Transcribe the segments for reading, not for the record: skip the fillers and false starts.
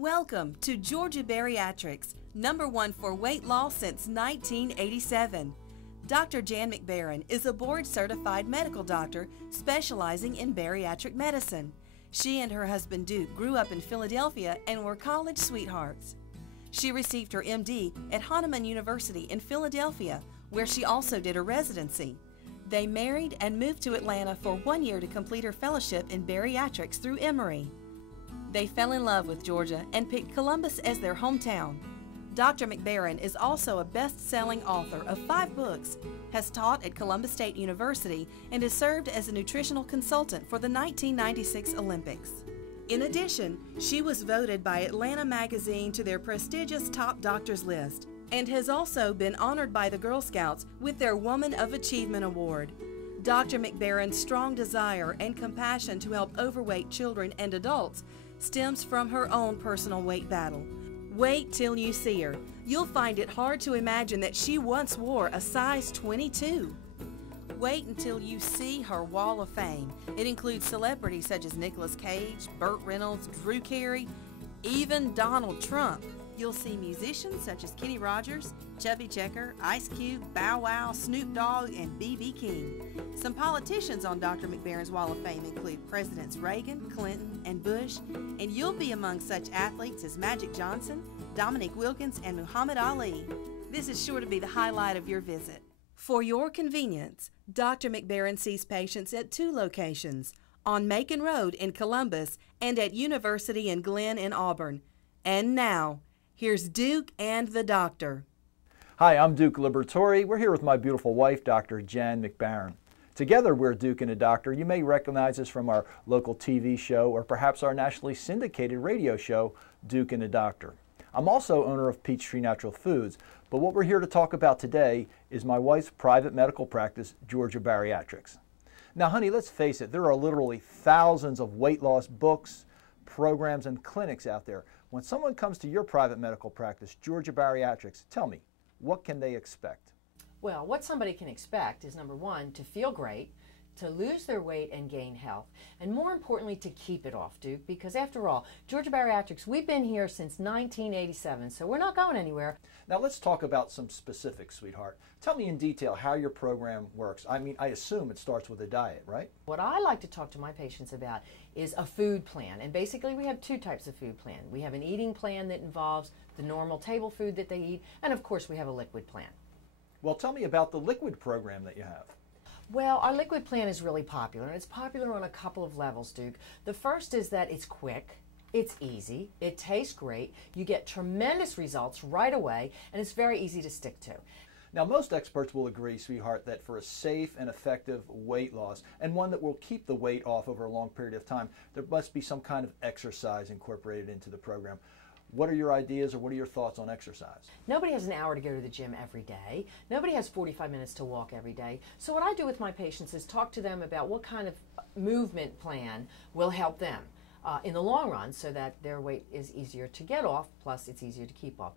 Welcome to Georgia Bariatrics, #1 for weight loss since 1987. Dr. Jan McBaron is a board-certified medical doctor specializing in bariatric medicine. She and her husband Duke grew up in Philadelphia and were college sweethearts. She received her MD at Hahnemann University in Philadelphia, where she also did her residency. They married and moved to Atlanta for 1 year to complete her fellowship in bariatrics through Emory. They fell in love with Georgia and picked Columbus as their hometown. Dr. McBaron is also a best-selling author of 5 books, has taught at Columbus State University, and has served as a nutritional consultant for the 1996 Olympics. In addition, she was voted by Atlanta Magazine to their prestigious Top Doctors list and has also been honored by the Girl Scouts with their Woman of Achievement Award. Dr. McBaron's strong desire and compassion to help overweight children and adults stems from her own personal weight battle. Wait till you see her. You'll find it hard to imagine that she once wore a size 22. Wait until you see her wall of fame. It includes celebrities such as Nicolas Cage, Burt Reynolds, Drew Carey, even Donald Trump. You'll see musicians such as Kenny Rogers, Chubby Checker, Ice Cube, Bow Wow, Snoop Dogg, and B.B. King. Some politicians on Dr. McBaron's Wall of Fame include Presidents Reagan, Clinton, and Bush, and you'll be among such athletes as Magic Johnson, Dominique Wilkins, and Muhammad Ali. This is sure to be the highlight of your visit. For your convenience, Dr. McBaron sees patients at 2 locations, on Macon Road in Columbus and at University in Glen in Auburn. And now, here's Duke and the doctor. Hi, I'm Duke Liberatore. We're here with my beautiful wife, Dr. Jan McBaron. Together, we're Duke and a Doctor. You may recognize us from our local TV show or perhaps our nationally syndicated radio show, Duke and a Doctor. I'm also owner of Peachtree Natural Foods, but what we're here to talk about today is my wife's private medical practice, Georgia Bariatrics. Now, honey, let's face it, there are literally thousands of weight loss books, programs, and clinics out there. When someone comes to your private medical practice, Georgia Bariatrics, tell me, what can they expect? Well, what somebody can expect is, #1, to feel great, to lose their weight and gain health, and more importantly, to keep it off, Duke, because after all, Georgia Bariatrics, we've been here since 1987, so we're not going anywhere. Now let's talk about some specifics, sweetheart. Tell me in detail how your program works. I mean, I assume it starts with a diet, right? What I like to talk to my patients about is a food plan, and basically we have 2 types of food plan. We have an eating plan that involves the normal table food that they eat, and of course we have a liquid plan. Well, tell me about the liquid program that you have. Well, our liquid plan is really popular, and it's popular on a couple of levels, Duke. The first is that it's quick, it's easy, it tastes great, you get tremendous results right away, and it's very easy to stick to. Now, most experts will agree, sweetheart, that for a safe and effective weight loss, and one that will keep the weight off over a long period of time, there must be some kind of exercise incorporated into the program. What are your ideas or what are your thoughts on exercise? Nobody has an hour to go to the gym every day. Nobody has 45 minutes to walk every day. So what I do with my patients is talk to them about what kind of movement plan will help them in the long run so that their weight is easier to get off, plus it's easier to keep off.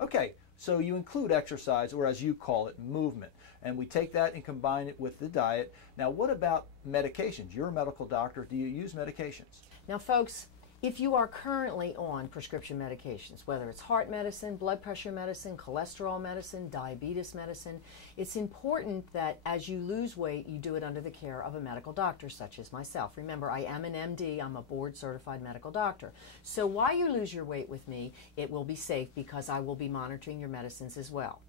Okay, so you include exercise, or as you call it, movement, and we take that and combine it with the diet. Now, what about medications? You're a medical doctor. Do you use medications? Now, folks, if you are currently on prescription medications, whether it's heart medicine, blood pressure medicine, cholesterol medicine, diabetes medicine, it's important that as you lose weight, you do it under the care of a medical doctor such as myself. Remember, I am an MD, I'm a board-certified medical doctor. So while you lose your weight with me, it will be safe because I will be monitoring your medicines as well.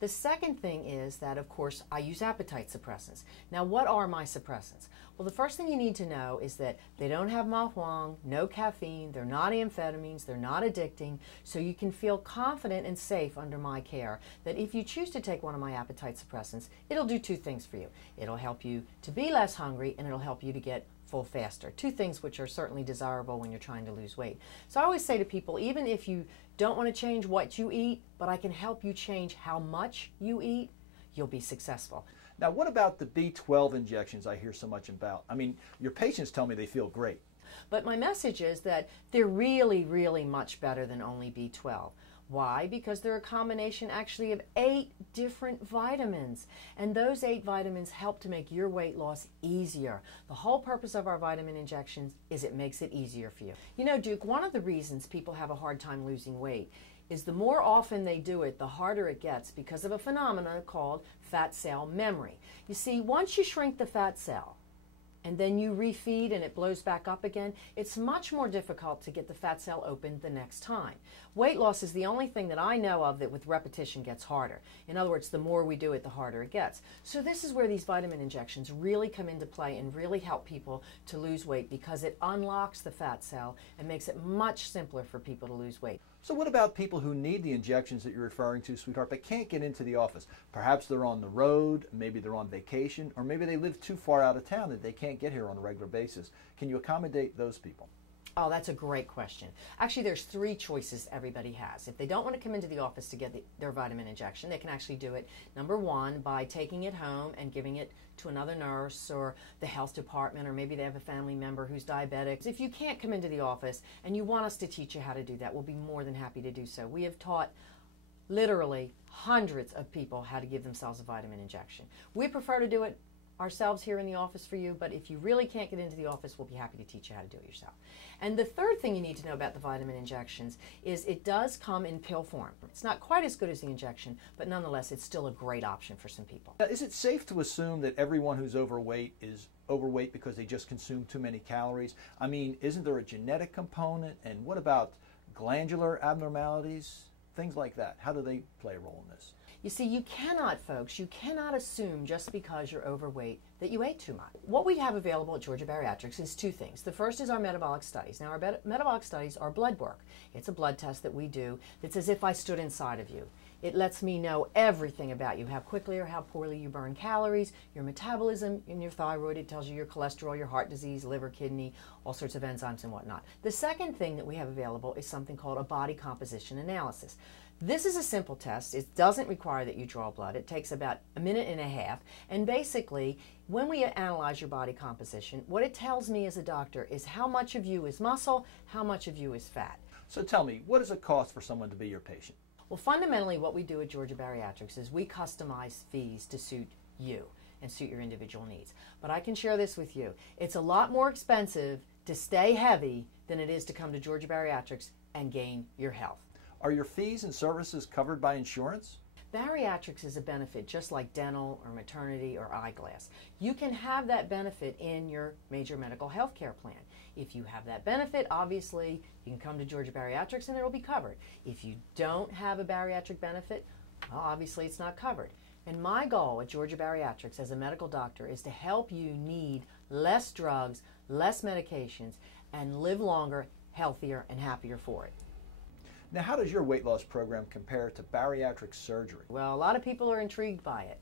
The second thing is that, of course, I use appetite suppressants. Now, what are my suppressants? Well, the first thing you need to know is that they don't have mouth wang, no caffeine, they're not amphetamines, they're not addicting, so you can feel confident and safe under my care that if you choose to take one of my appetite suppressants, it'll do 2 things for you. It'll help you to be less hungry, and it'll help you to get full faster. 2 things which are certainly desirable when you're trying to lose weight. So I always say to people, even if you don't want to change what you eat, but I can help you change how much you eat, you'll be successful. Now, what about the B12 injections I hear so much about? I mean, your patients tell me they feel great. But my message is that they're really, really much better than only B12. Why? Because they're a combination actually of 8 different vitamins. And those 8 vitamins help to make your weight loss easier. The whole purpose of our vitamin injections is it makes it easier for you. You know, Duke, one of the reasons people have a hard time losing weight is the more often they do it, the harder it gets because of a phenomenon called fat cell memory. You see, once you shrink the fat cell, and then you refeed and it blows back up again, it's much more difficult to get the fat cell open the next time. Weight loss is the only thing that I know of that with repetition gets harder. In other words, the more we do it, the harder it gets. So this is where these vitamin injections really come into play and really help people to lose weight because it unlocks the fat cell and makes it much simpler for people to lose weight. So what about people who need the injections that you're referring to, sweetheart, but can't get into the office? Perhaps they're on the road, maybe they're on vacation, or maybe they live too far out of town that they can't get here on a regular basis. Can you accommodate those people? Oh, that's a great question. Actually, there's 3 choices everybody has. If they don't want to come into the office to get their vitamin injection, they can actually do it, number 1, by taking it home and giving it to another nurse or the health department, or maybe they have a family member who's diabetic. If you can't come into the office and you want us to teach you how to do that, we'll be more than happy to do so. We have taught literally hundreds of people how to give themselves a vitamin injection. We prefer to do it ourselves here in the office for you, but if you really can't get into the office, we'll be happy to teach you how to do it yourself. And the third thing you need to know about the vitamin injections is it does come in pill form. It's not quite as good as the injection, but nonetheless, it's still a great option for some people. Now, is it safe to assume that everyone who's overweight is overweight because they just consume too many calories? I mean, isn't there a genetic component? And what about glandular abnormalities? Things like that. How do they play a role in this? You see, you cannot, folks, you cannot assume just because you're overweight that you ate too much. What we have available at Georgia Bariatrics is 2 things. The first is our metabolic studies. Now, our metabolic studies are blood work. It's a blood test that we do that's as if I stood inside of you. It lets me know everything about you, how quickly or how poorly you burn calories, your metabolism, and your thyroid. It tells you your cholesterol, your heart disease, liver, kidney, all sorts of enzymes and whatnot. The second thing that we have available is something called a body composition analysis. This is a simple test. It doesn't require that you draw blood. It takes about a minute and a half. And basically, when we analyze your body composition, what it tells me as a doctor is how much of you is muscle, how much of you is fat. So tell me, what does it cost for someone to be your patient? Well, fundamentally, what we do at Georgia Bariatrics is we customize fees to suit you and suit your individual needs. But I can share this with you. It's a lot more expensive to stay heavy than it is to come to Georgia Bariatrics and gain your health. Are your fees and services covered by insurance? Bariatrics is a benefit just like dental or maternity or eyeglass. You can have that benefit in your major medical health care plan. If you have that benefit, obviously, you can come to Georgia Bariatrics and it will be covered. If you don't have a bariatric benefit, well, obviously it's not covered. And my goal at Georgia Bariatrics as a medical doctor is to help you need less drugs, less medications, and live longer, healthier, and happier for it. Now, how does your weight loss program compare to bariatric surgery? Well, a lot of people are intrigued by it.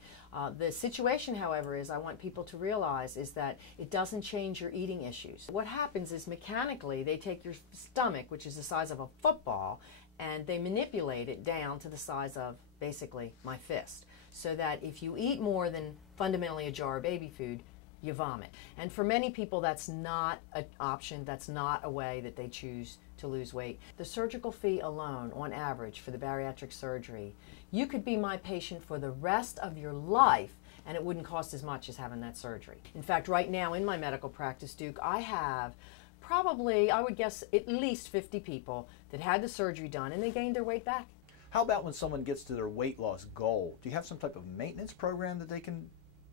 The situation, however, is I want people to realize is that it doesn't change your eating issues. What happens is mechanically they take your stomach, which is the size of a football, and they manipulate it down to the size of basically my fist, so that if you eat more than fundamentally a jar of baby food, you vomit. And for many people, that's not an option. That's not a way that they choose to lose weight. The surgical fee alone, on average, for the bariatric surgery, you could be my patient for the rest of your life and it wouldn't cost as much as having that surgery. In fact, right now in my medical practice, Duke, I have probably, I would guess, at least 50 people that had the surgery done and they gained their weight back. How about when someone gets to their weight loss goal? Do you have some type of maintenance program that they can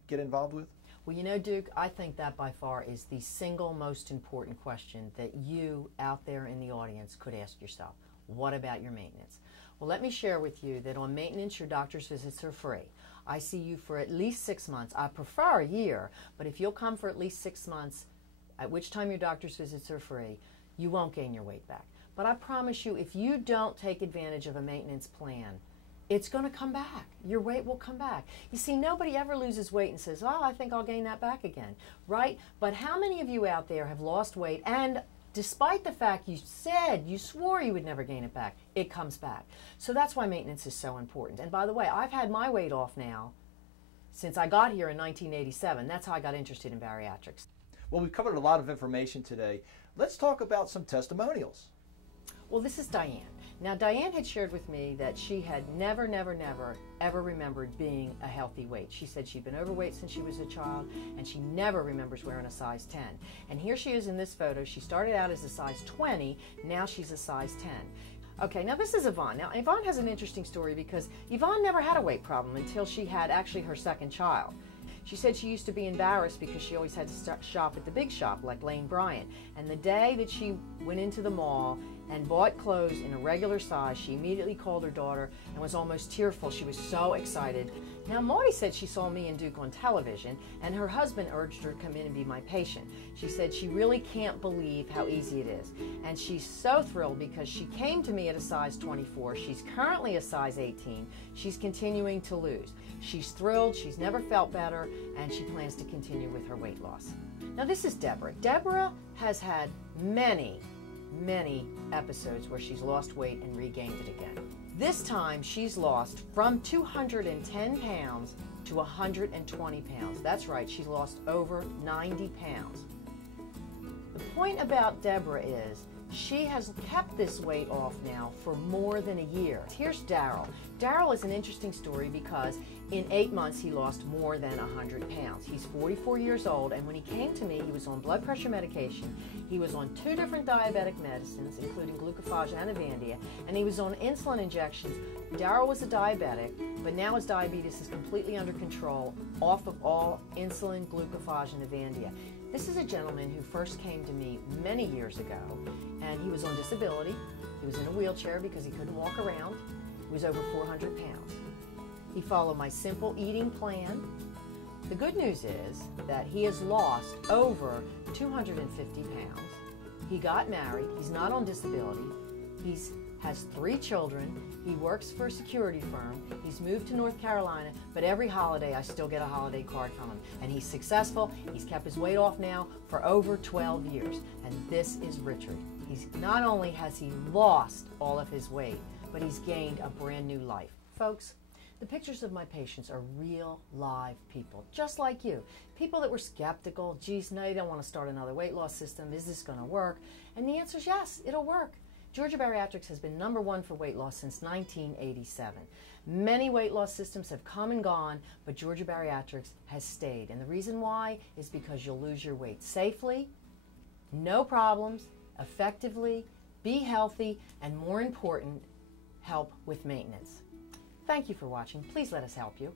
get involved with? Well, you know, Duke, I think that by far is the single most important question that you out there in the audience could ask yourself. What about your maintenance? Well, let me share with you that on maintenance, your doctor's visits are free. I see you for at least 6 months. I prefer a year, but if you'll come for at least 6 months, at which time your doctor's visits are free, you won't gain your weight back. But I promise you, if you don't take advantage of a maintenance plan, it's going to come back. Your weight will come back. You see, nobody ever loses weight and says, oh, I think I'll gain that back again, right? But how many of you out there have lost weight and despite the fact you swore you would never gain it back, it comes back? So that's why maintenance is so important. And by the way, I've had my weight off now since I got here in 1987. That's how I got interested in bariatrics. Well, we've covered a lot of information today. Let's talk about some testimonials. Well, this is Diane. Now, Diane had shared with me that she had never ever remembered being a healthy weight. She said she'd been overweight since she was a child, and she never remembers wearing a size 10. And here she is in this photo. She started out as a size 20, now she's a size 10. Okay, now this is Yvonne. Now, Yvonne has an interesting story because Yvonne never had a weight problem until she had actually her second child. She said she used to be embarrassed because she always had to shop at the big shop like Lane Bryant. And the day that she went into the mall and bought clothes in a regular size, she immediately called her daughter and was almost tearful. She was so excited. Now, Maudie said she saw me and Duke on television, and her husband urged her to come in and be my patient. She said she really can't believe how easy it is. And she's so thrilled because she came to me at a size 24. She's currently a size 18. She's continuing to lose. She's thrilled, she's never felt better, and she plans to continue with her weight loss. Now, this is Deborah. Deborah has had many episodes where she's lost weight and regained it again. This time she's lost from 210 pounds to 120 pounds. That's right, she's lost over 90 pounds. The point about Deborah is she has kept this weight off now for more than a year. Here's Daryl. Daryl is an interesting story because in 8 months he lost more than 100 pounds. He's 44 years old, and when he came to me, he was on blood pressure medication. He was on 2 different diabetic medicines, including glucophage and Avandia, and he was on insulin injections. Daryl was a diabetic, but now his diabetes is completely under control, off of all insulin, glucophage, and Avandia. This is a gentleman who first came to me many years ago, and he was on disability. He was in a wheelchair because he couldn't walk around. He was over 400 pounds. He followed my simple eating plan. The good news is that he has lost over 250 pounds. He got married. He's not on disability. He has 3 children. He works for a security firm. He's moved to North Carolina, but every holiday I still get a holiday card from him. And he's successful. He's kept his weight off now for over 12 years. And this is Richard. Not only has he lost all of his weight, but he's gained a brand new life. Folks, the pictures of my patients are real, live people, just like you. People that were skeptical, geez, no, you don't want to start another weight loss system. Is this going to work? And the answer is yes, it'll work. Georgia Bariatrics has been #1 for weight loss since 1987. Many weight loss systems have come and gone, but Georgia Bariatrics has stayed. And the reason why is because you'll lose your weight safely, no problems, effectively, be healthy, and more important, help with maintenance. Thank you for watching. Please let us help you.